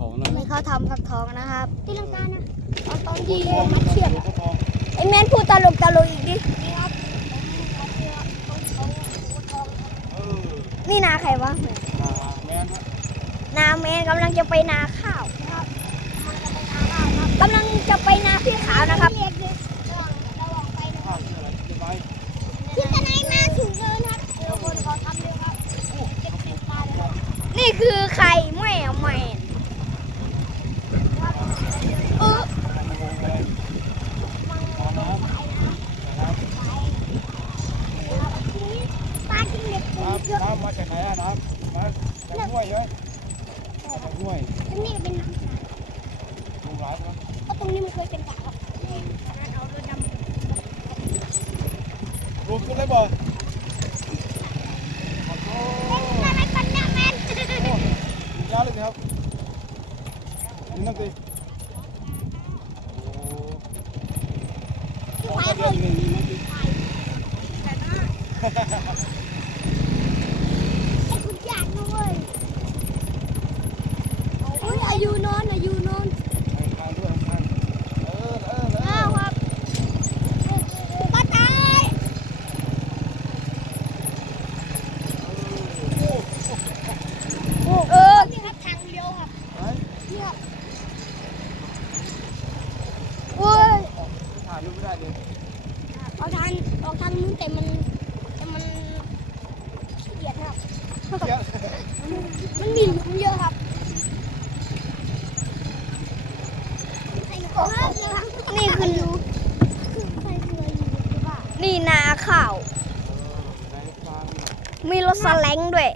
ทองนะนี่เขาทำฟักทองนะครับที่ลังกานะตอนตอนที่มัดเชือกอะฟักทองไอแมนพูดตลกตลกอีกดินี่ครับมัดเชือกเขาเขาเขาทองเออนี่นาใครวะอ่าแม่นฮะนาแมนกำลังจะไปนาข้าวนะครับมันจะไปทางล่างครับกำลังจะไปนาพี่ขาวนะครับเรียกเลยระวังระวังไปนะคข้ารัวบชื่ออะไรเก็บไว้ที่ตะไนมาถึงเลยนะครับเดี๋ยวคนเขาทำเร็วครับเก็บติดตาเลยครับนี่คือใครแม่แมนเออ วงเลยเอาน้ำนะครับ ปลาจิ้งเหล็กตัว น้ำมาจากไหนอะน้ำมาจากห้วยใช่ไหมจากห้วยตรงนี้ก็เป็นน้ำสาลุงร้านครับเพราะตรงนี้มันเคยเป็นสระครับเอาเรือดำลุงขึ้นได้บ่โอ้โหอะไรกันเนี่ยแมนยาเลยครับนี่นั่นสิโอ้ไปเลยนี่ไม่ติดไปแต่นะไอ้คุณยากนะเว้ยโอ้ยอายุนอนอายุนอนทางด้วยทางเออเออเออ้าอวครับปลาตายเออนี่ครับทางเลี้ยวครับไหนนี่ครับเว้ยถ่ายรูปไม่ได้เลย ออกทางออกทางนู้นแต่มันแต่มันขี้เกียจครับ เยอะ มันมีหลุมเยอะครับใส่ห นี่คือใครเคยอยู่หรือเปล่านี่นาข้าว มีรถสแลงด้วย